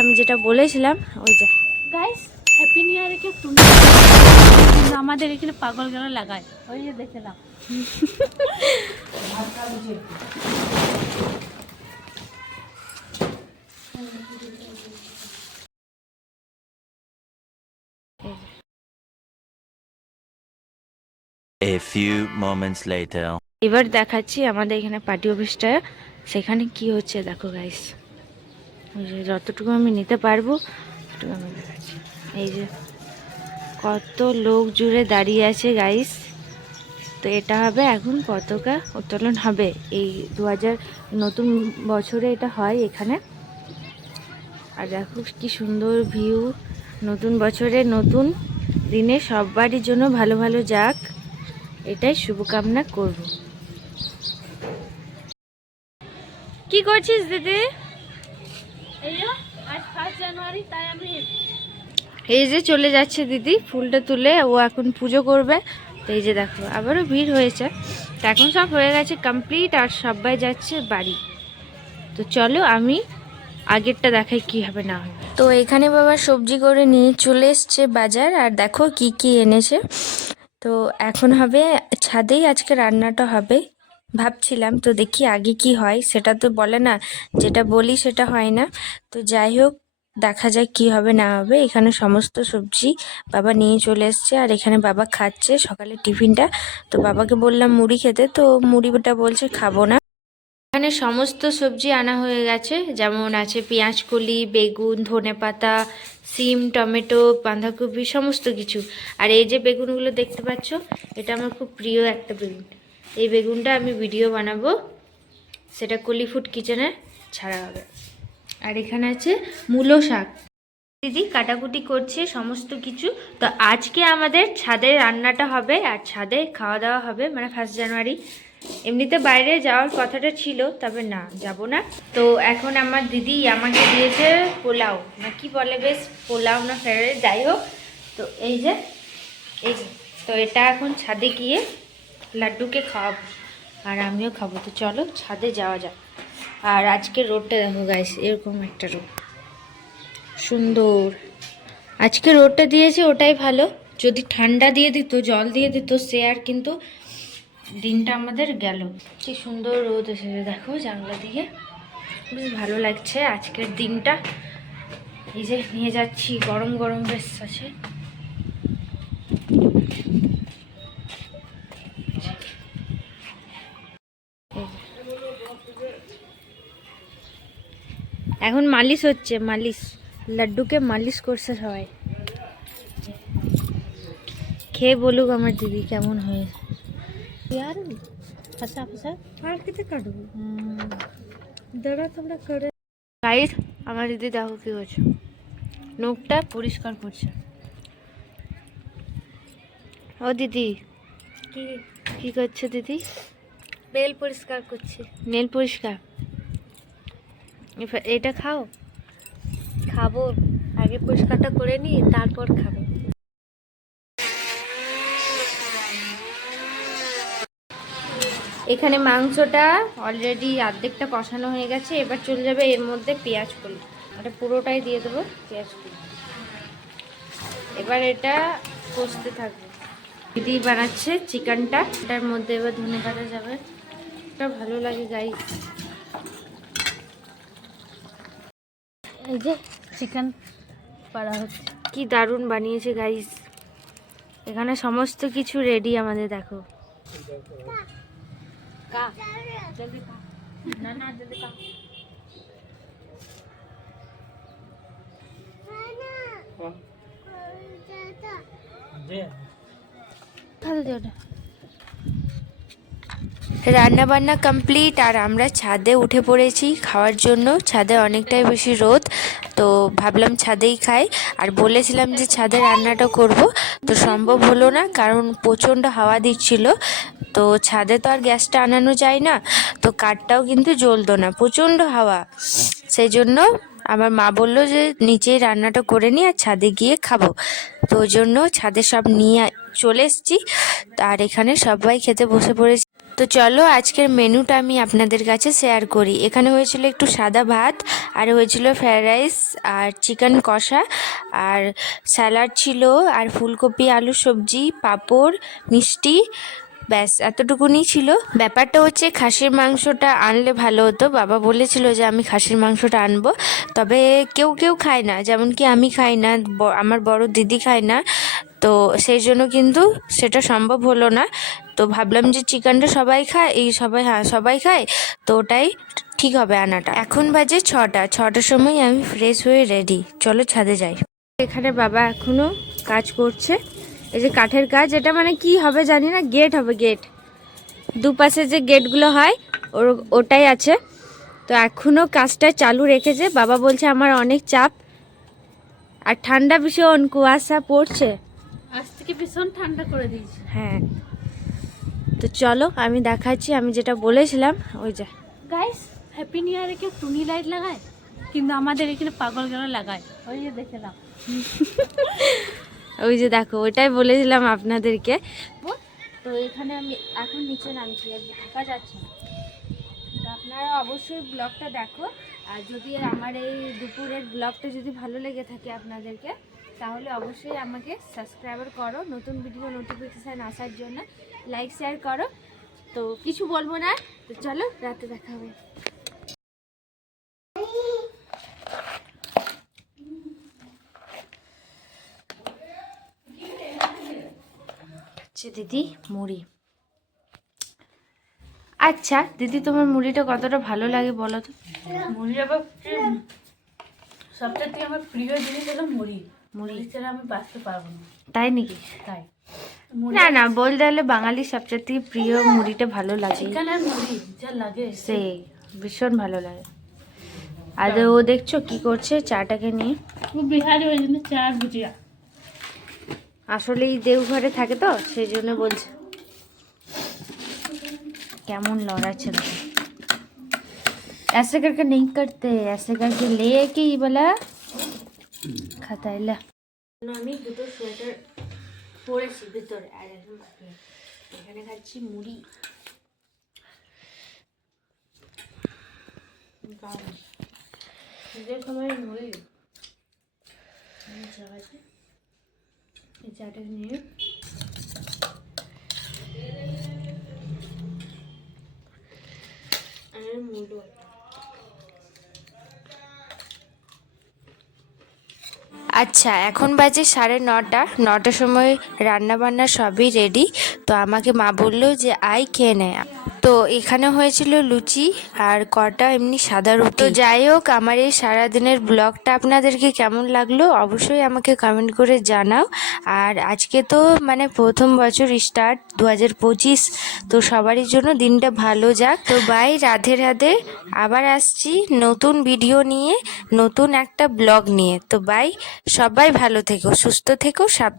আমি যেটা বলেছিলাম ওই যে গাইস হ্যাপি নিউ ইয়ারে কে তুমি আমাদের এখানে পাগল গেলা লাগায় ওই যে দেখে নাও। A few moments later. এবার দেখাচ্ছি আমাদের এখানে পার্টি অফিসটা, সেখানে কি হচ্ছে দেখো গাইস। ওই যে যতটুকু আমি নিতে পারবো ততটুকু আমি দেখাচ্ছি। এই যে কত লোক জুড়ে দাঁড়িয়ে আছে গাইস। তো এটা হবে এখন পতাকা উত্তোলন হবে এই 2000 নতুন বছরে এটা হয় এখানে। আর দেখো কি সুন্দর ভিউ, নতুন বছরে নতুন দিনে সবারই জন্য ভালো ভালো যাক, এটাই শুভকামনা করব। কি করছিস দিদি? এই যে আজ 1 জানুয়ারি, তাই আমি এই যে চলে যাচ্ছে দিদি ফুলটা তুলে, ও এখন পুজো করবে। তো এই যে দেখো আবারও ভিড় হয়েছে, তো এখন সব হয়ে গেছে কমপ্লিট, আর সবাই যাচ্ছে বাড়ি। তো চলো আমি আগেরটা দেখাই কি হবে না হবে। তো এখানে বাবা সবজি করে নিয়ে চলে এসছে বাজার, আর দেখো কি কি এনেছে। তো এখন হবে ছাদেই আজকে রান্নাটা হবে ভাবছিলাম, তো দেখি আগে কি হয়, সেটা তো বলে না, যেটা বলি সেটা হয় না। তো যাই হোক দেখা যাক কি হবে না হবে। এখানে সমস্ত সবজি বাবা নিয়ে চলে এসছে, আর এখানে বাবা খাচ্ছে সকালে টিফিনটা। তো বাবাকে বললাম মুড়ি খেতে, তো মুড়িটা বলছে খাবো না। এখানে সমস্ত সবজি আনা হয়ে গেছে, যেমন আছে পেঁয়াজ কলি, বেগুন, ধনেপাতা, সিম, টমেটো, বাঁধাকপি, সমস্ত কিছু। আর এই যে বেগুনগুলো দেখতে পাচ্ছ, এটা আমার খুব প্রিয় একটা বেগুন। এই বেগুনটা আমি ভিডিও বানাবো, সেটা কলি ফুড কিচেনে ছাড়া হবে। আর এখানে আছে মূলো শাক, দিদি কাটাকুটি করছে সমস্ত কিছু। তো আজকে আমাদের ছাদে রান্নাটা হবে, আর ছাদে খাওয়া দাওয়া হবে, মানে 1 জানুয়ারি। এমনিতে বাইরে যাওয়ার কথাটা ছিল, তবে না যাব না। তো এখন আমার দিদি আমাকে দিয়েছে পোলাও, না কি বলে বেশ, পোলাও না ফেরারে, যাই হোক। তো এই যে তো এটা এখন ছাদে গিয়ে লাড্ডুকে খাওয়াবো, আর আমিও খাবো। তো চলো ছাদে যাওয়া যাক। আর আজকে রোডটা দেখো গাইস, এরকম একটা রোড সুন্দর। আজকে রোদটা দিয়েছে ওটাই ভালো, যদি ঠান্ডা দিয়ে দিত, জল দিয়ে দিত, সে আর কিন্তু দিনটা আমাদের গেল। কি সুন্দর রোদ এসেছে দেখো জানলা দিয়ে, বেশ ভালো লাগছে আজকের দিনটা। এই যে নিয়ে যাচ্ছি, গরম গরম বেশ আছে। এখন মালিশ হচ্ছে, মালিশ, লাড্ডুকে মালিশ করছে সবাই। খেয়ে বলুক আমার দিদি কেমন হয়েছে। यार फसा फसा আর কিতে কাটবো দাঁড়া তোমরা করে। গাইস আমার দিদি দেখো কি করছে, নখটা পরিষ্কার করছে। ও দিদি কি কি করছে দিদি? বেল পরিষ্কার করছি। নেল পরিষ্কার। এটা খাও। খাবো, আগে পরিষ্কারটা করে নি তারপর খাবো। এখানে মাংসটা অলরেডি অর্ধেকটা কষানো হয়ে গেছে, এবার চলে যাবে এর মধ্যে পেঁয়াজ কলি, এটা পুরোটাই দিয়ে দেবো পেঁয়াজ কলি। এবার এটা কষতে থাকবে। দিদি বানাচ্ছে চিকেনটা, এটার মধ্যে এবার ধনে পাতা যাবে, এটা ভালো লাগে গাই। এই যে চিকেন পাড়া হচ্ছে। কি দারুণ বানিয়েছে গাইস, এখানে সমস্ত কিছু রেডি আমাদের দেখো। का जल्दी खा, ना ना जल्दी खा। রান্না বান্না কমপ্লিট, আর আমরা ছাদে উঠে পড়েছি খাওয়ার জন্য। ছাদে অনেকটাই বেশি রোদ, তো ভাবলাম ছাদেই খাই। আর বলেছিলাম যে ছাদে রান্নাটা করব, তো সম্ভব হলো না, কারণ প্রচণ্ড হাওয়া দিচ্ছিল। তো ছাদে তো আর গ্যাসটা আনানো যায় না, তো কাঠটাও কিন্তু জ্বলতো না, প্রচণ্ড হাওয়া। সেই জন্য আমার মা বললো যে নিচেই রান্নাটা করে নিই, আর ছাদে গিয়ে খাবো। তো ওই জন্য ছাদে সব নিয়ে চলে এসেছি, আর এখানে সবাই খেতে বসে পড়েছি। তো চলো আজকের মেনুটা আমি আপনাদের কাছে শেয়ার করি। এখানে হয়েছিল একটু সাদা ভাত, আর হয়েছিল ফ্রায়েড রাইস আর চিকেন কষা, আর স্যালাড ছিল, আর ফুলকপি আলু সবজি, পাঁপড়, মিষ্টি, ব্যাস এতটুকুনি ছিল। ব্যাপারটা হচ্ছে খাসির মাংসটা আনলে ভালো হতো, বাবা বলেছিল যে আমি খাসির মাংসটা আনবো, তবে কেউ কেউ খায় না, যেমন কি আমি খাই না, আমার বড় দিদি খায় না, তো সেই জন্য কিন্তু সেটা সম্ভব হলো না। তো ভাবলাম যে চিকেনটা সবাই খায়, সবাই খায়, তো ওটাই ঠিক হবে আনাটা। এখন বাজে 6টার সময় আমি ফ্রেশ হয়ে রেডি, চলো ছাদে যাই। এখানে বাবা এখনো কাজ করছে, এই যে কাঠের কাজ, এটা মানে কি হবে জানি না, গেট হবে, গেট দুপাশে যে গেটগুলো হয় ওটাই আছে। তো এখনো কাজটা চালু রেখেছে, বাবা বলছে আমার অনেক চাপ, আর ঠান্ডা ভীষণ, কুয়াশা পড়ছে। আজ থেকে ভীষণ ঠান্ডা করে দিয়েছি। হ্যাঁ, তো চলো আমি দেখাচ্ছি আমি যেটা বলেছিলাম, ওই যে গাইস, হ্যাপি নিউ ইয়ারে কেউ টুনি লাইট লাগায়, কিন্তু আমাদের এখানে পাগল গেল লাগায়। ওই যে দেখে নাও। ওই যে দেখো, ওইটাই বলেছিলাম আপনাদেরকে। তো এখানে আমি এখন নিচে নামছি, থাকা যাচ্ছে না, তো আপনারা অবশ্যই ব্লগটা দেখো। আর যদি আমার এই দুপুরের ব্লগটা যদি ভালো লেগে থাকে আপনাদেরকে, তাহলে অবশ্যই আমাকে সাবস্ক্রাইবার করো, নতুন ভিডিও নোটিফিকেশান আসার জন্য লাইক শেয়ার করো। তো কিছু বলবো না, তো চলো রাতে দেখা হবে। দিদি মুড়ি, আচ্ছা দিদি তোমার মুড়িটা কতটা ভালো লাগে বলো তো? মুড়ি আবার সবচেয়ে আমার প্রিয় জিনিস হলো মুড়ি। মুড়ি ছাড়া আমি বাঁচতে পারবো না। তাই নাকি? তাই না না, বলতে হলে বাঙালির সবচেয়ে থেকে প্রিয় মুড়িটা ভালো লাগে, চিকেন আর মুড়ি যা লাগে সেই ভীষণ ভালো লাগে। আর ও দেখছো কি করছে চাটাকে নিয়ে, খুব বিহারি ওই জন্য চা ভুজিয়া। আসলে এই দেওঘরে থাকে তো সেই জন্য বলছে। কেমন লড়াচ্ছে না, ऐसे करके नहीं करते, ऐसे करके लेके ही बोला खाता है। আমি দুটো সোয়েটার পরেছি ভিতরে, আর এখন এখানে খাচ্ছি মুড়ি। ঈদের সময় মুড়ি এই চাটা নিয়ে মুড়ো। আচ্ছা এখন বাজে 9:30, 9টার সময় রান্না বান্না সবই রেডি। তো আমাকে মা বললো যে আই খেয়ে নেয়। তো এখানে হয়েছিল লুচি আর কটা এমনি সাদা রুটি। তো যাই হোক, আমার এই সারাদিনের ব্লগটা আপনাদেরকে কেমন লাগলো অবশ্যই আমাকে কমেন্ট করে জানাও। আর আজকে তো মানে প্রথম বছর স্টার্ট 2025, তো সবারই জন্য দিনটা ভালো যাক। তো বাই, রাধে রাধে, আবার আসছি নতুন ভিডিও নিয়ে, নতুন একটা ব্লগ নিয়ে। তো বাই, সবাই ভালো থেকো, সুস্থ থেকো, সাবধানে।